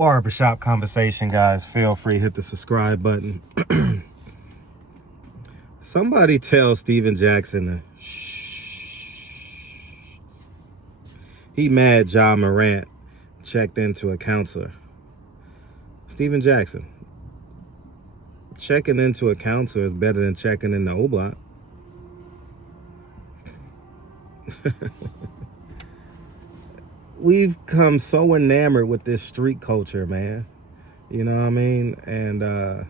barbershop conversation, guys. Feel free to hit the subscribe button. Somebody tell Steven Jackson to shh. He mad John Morant checked into a counselor. Steven Jackson, checking into a counselor is better than checking in the OBlock. We've come so enamored with this street culture, man. You know what I mean? And the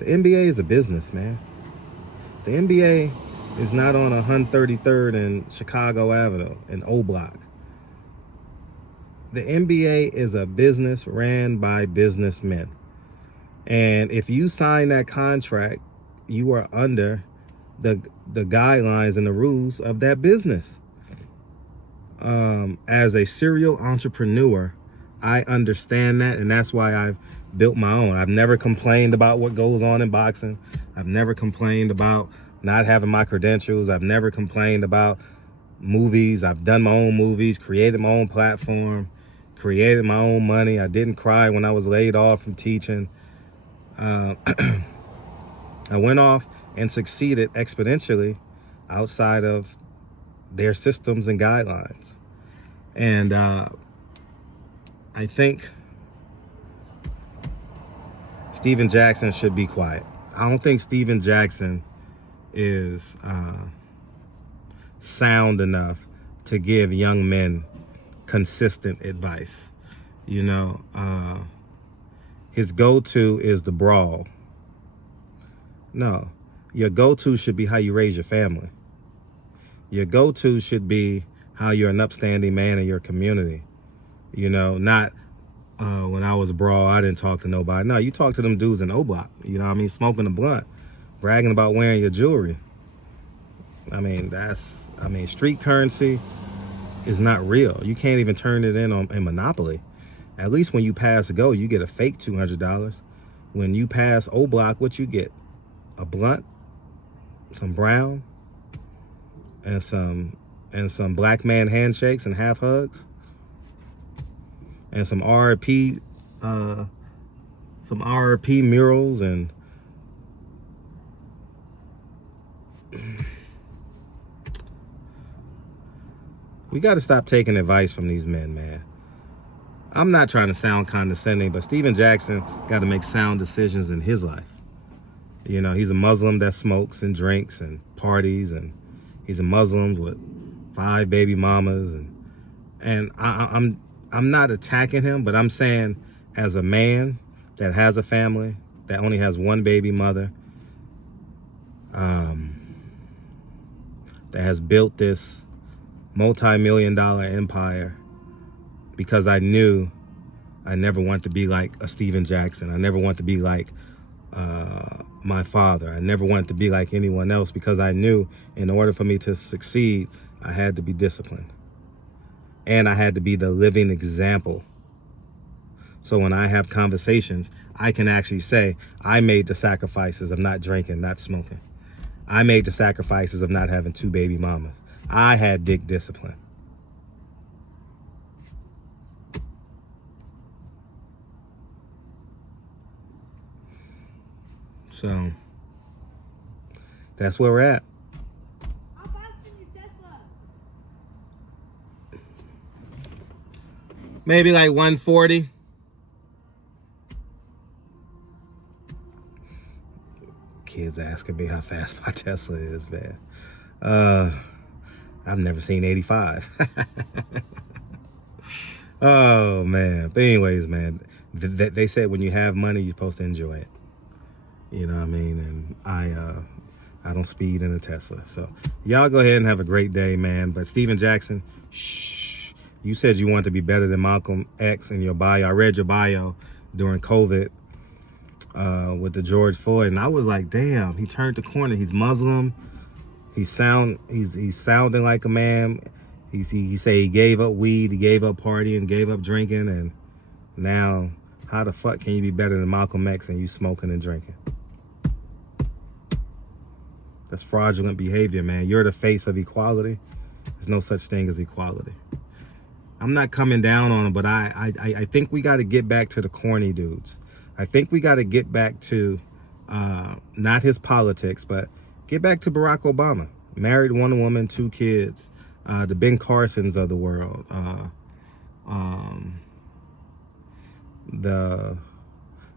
NBA is a business, man. The NBA is not on 133rd and Chicago Avenue in OBlock. The NBA is a business ran by businessmen. And if you sign that contract, you are under the guidelines and the rules of that business. As a serial entrepreneur, I understand that, and that's why I've built my own. I've never complained about what goes on in boxing. I've never complained about not having my credentials. I've never complained about movies. I've done my own movies, created my own platform, created my own money. I didn't cry when I was laid off from teaching. I went off and succeeded exponentially outside of their systems and guidelines. And I think Steven Jackson should be quiet. I don't think Steven Jackson is sound enough to give young men consistent advice. You know, his go-to is the brawl. No, your go-to should be how you raise your family. Your go-to should be how you're an upstanding man in your community. You know, not when I was brawl, I didn't talk to nobody. No, you talk to them dudes in OBlock, you know what I mean, smoking a blunt, bragging about wearing your jewelry. I mean, street currency is not real. You can't even turn it in on Monopoly. At least when you pass go, you get a fake $200. When you pass OBlock, what you get? A blunt, some brown, and some black man handshakes and half hugs, and some RP murals, and we got to stop taking advice from these men, man. I'm not trying to sound condescending, but Steven Jackson got to make sound decisions in his life. You know, he's a Muslim that smokes and drinks and parties, and he's a Muslim with 5 baby mamas, and I'm not attacking him, but I'm saying, as a man that has a family, that only has 1 baby mother, that has built this multi-million-dollar empire, because I knew I never wanted to be like a Steven Jackson. I never wanted to be like my father. I never wanted to be like anyone else, because I knew in order for me to succeed, I had to be disciplined. And I had to be the living example. So when I have conversations, I can actually say, I made the sacrifices of not drinking, not smoking. I made the sacrifices of not having 2 baby mamas. I had big discipline. So that's where we're at. How fast can your Tesla? Maybe like 140. Kids asking me how fast my Tesla is, man. I've never seen 85. Oh, man. But anyways, man, they said when you have money, you're supposed to enjoy it. You know what I mean? And I don't speed in a Tesla. So y'all go ahead and have a great day, man. But Steven Jackson, shh. You said you wanted to be better than Malcolm X in your bio. I read your bio during COVID with the George Floyd, and I was like, damn, he turned the corner. He's Muslim. He's sounding like a man. He say he gave up weed, he gave up partying, gave up drinking, and now how the fuck can you be better than Malcolm X and you smoking and drinking? That's fraudulent behavior, man. You're the face of equality. There's no such thing as equality. I'm not coming down on them, but I think we got to get back to the corny dudes. I think we got to get back to not his politics, but get back to Barack Obama. Married one woman, 2 kids, the Ben Carsons of the world, the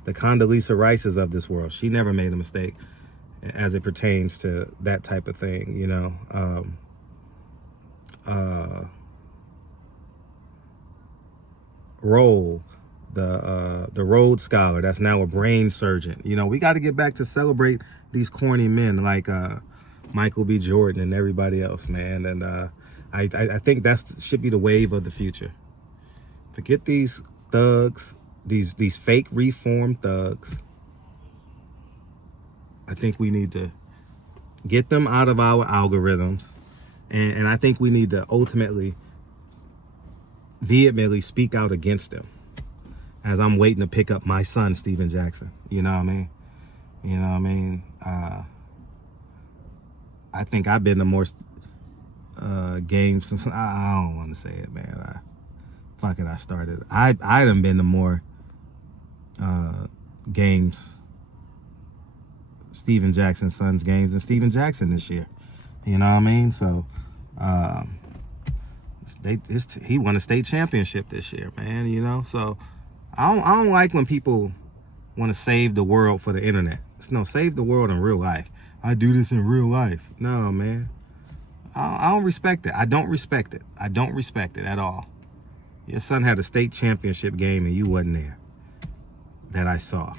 Condoleezza Rices of this world. She never made a mistake as it pertains to that type of thing, you know. Roll, the Rhodes Scholar, that's now a brain surgeon. You know, we got to get back to celebrate these corny men like Michael B. Jordan and everybody else, man. And I think that should be the wave of the future. Forget these thugs, these fake reformed thugs. I think we need to get them out of our algorithms, and I think we need to ultimately vehemently speak out against them, as I'm waiting to pick up my son Steven Jackson. You know what I mean? You know what I mean? I think I've been to more games. I don't want to say it, man. I started. I done been to more games, Steven Jackson's son's games, than Steven Jackson this year. You know what I mean? So he won a state championship this year, man. You know, so I don't like when people want to save the world for the internet. No, save the world in real life. I do this in real life. No, man. I don't respect it. I don't respect it. I don't respect it at all. Your son had a state championship game and you wasn't there, that I saw.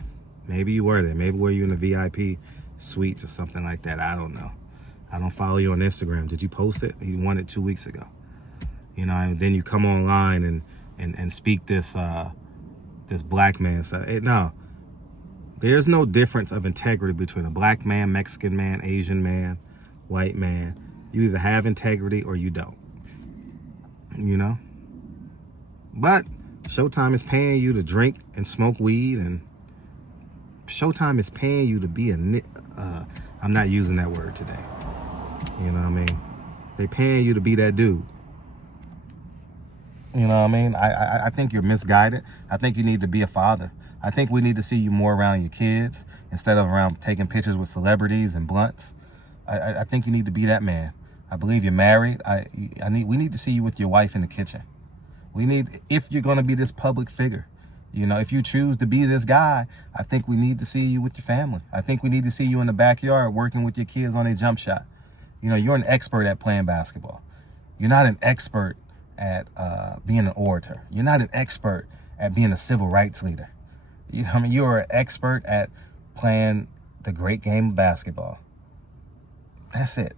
Maybe you were there. Maybe were you in the VIP suites or something like that. I don't know. I don't follow you on Instagram. Did you post it? He won it 2 weeks ago. You know, and then you come online and speak this black man stuff. No, there's no difference of integrity between a black man, Mexican man, Asian man, white man. You either have integrity or you don't. You know? But Showtime is paying you to drink and smoke weed, and Showtime is paying you to be I'm not using that word today. You know what I mean? They paying you to be that dude. You know what I mean? I think you're misguided. I think you need to be a father. I think we need to see you more around your kids instead of around taking pictures with celebrities and blunts. I think you need to be that man. I believe you're married. We need to see you with your wife in the kitchen. If you're going to be this public figure, you know, if you choose to be this guy, I think we need to see you with your family. I think we need to see you in the backyard working with your kids on a jump shot. You know, you're an expert at playing basketball. You're not an expert at being an orator. You're not an expert at being a civil rights leader. You're an expert at playing the great game of basketball. That's it.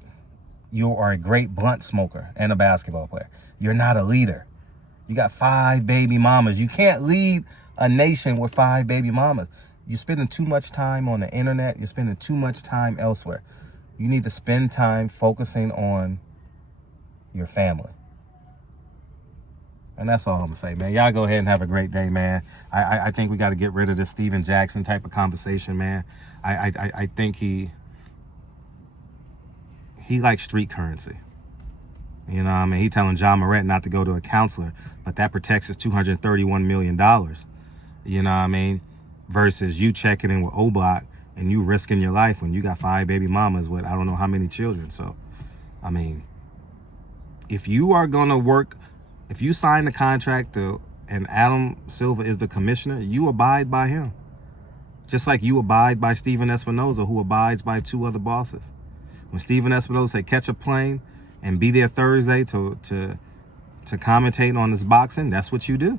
You are a great blunt smoker and a basketball player. You're not a leader. You got 5 baby mamas. You can't lead a nation with 5 baby mamas. You're spending too much time on the internet. You're spending too much time elsewhere. You need to spend time focusing on your family. And that's all I'm going to say, man. Y'all go ahead and have a great day, man. I think we got to get rid of this Steven Jackson type of conversation, man. I think he likes street currency. You know what I mean? He telling Morant not to go to a counselor, but that protects his $231 million. You know what I mean? Versus you checking in with OBlock and you risking your life when you got 5 baby mamas with I don't know how many children. So, I mean, if you are going to work, if you sign the contract and Adam Silver is the commissioner, you abide by him. Just like you abide by Steven Espinoza, who abides by 2 other bosses. When Steven Espinoza said catch a plane and be there Thursday to commentate on this boxing, that's what you do.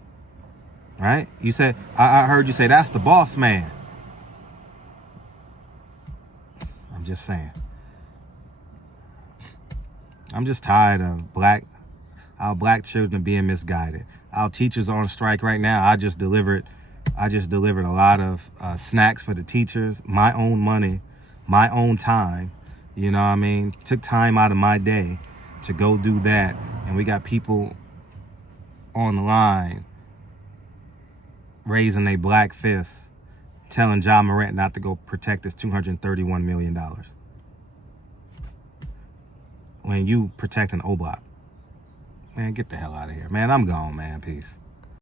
Right? You said, I heard you say, that's the boss man. I'm just saying. I'm just tired of our black children being misguided. Our teachers are on strike right now. I just delivered a lot of snacks for the teachers, my own money, my own time. You know what I mean? Took time out of my day to go do that. And we got people on the line raising their black fists, telling Morant not to go protect his $231 million. When you protect an OBlock. Man, get the hell out of here. Man, I'm gone, man. Peace.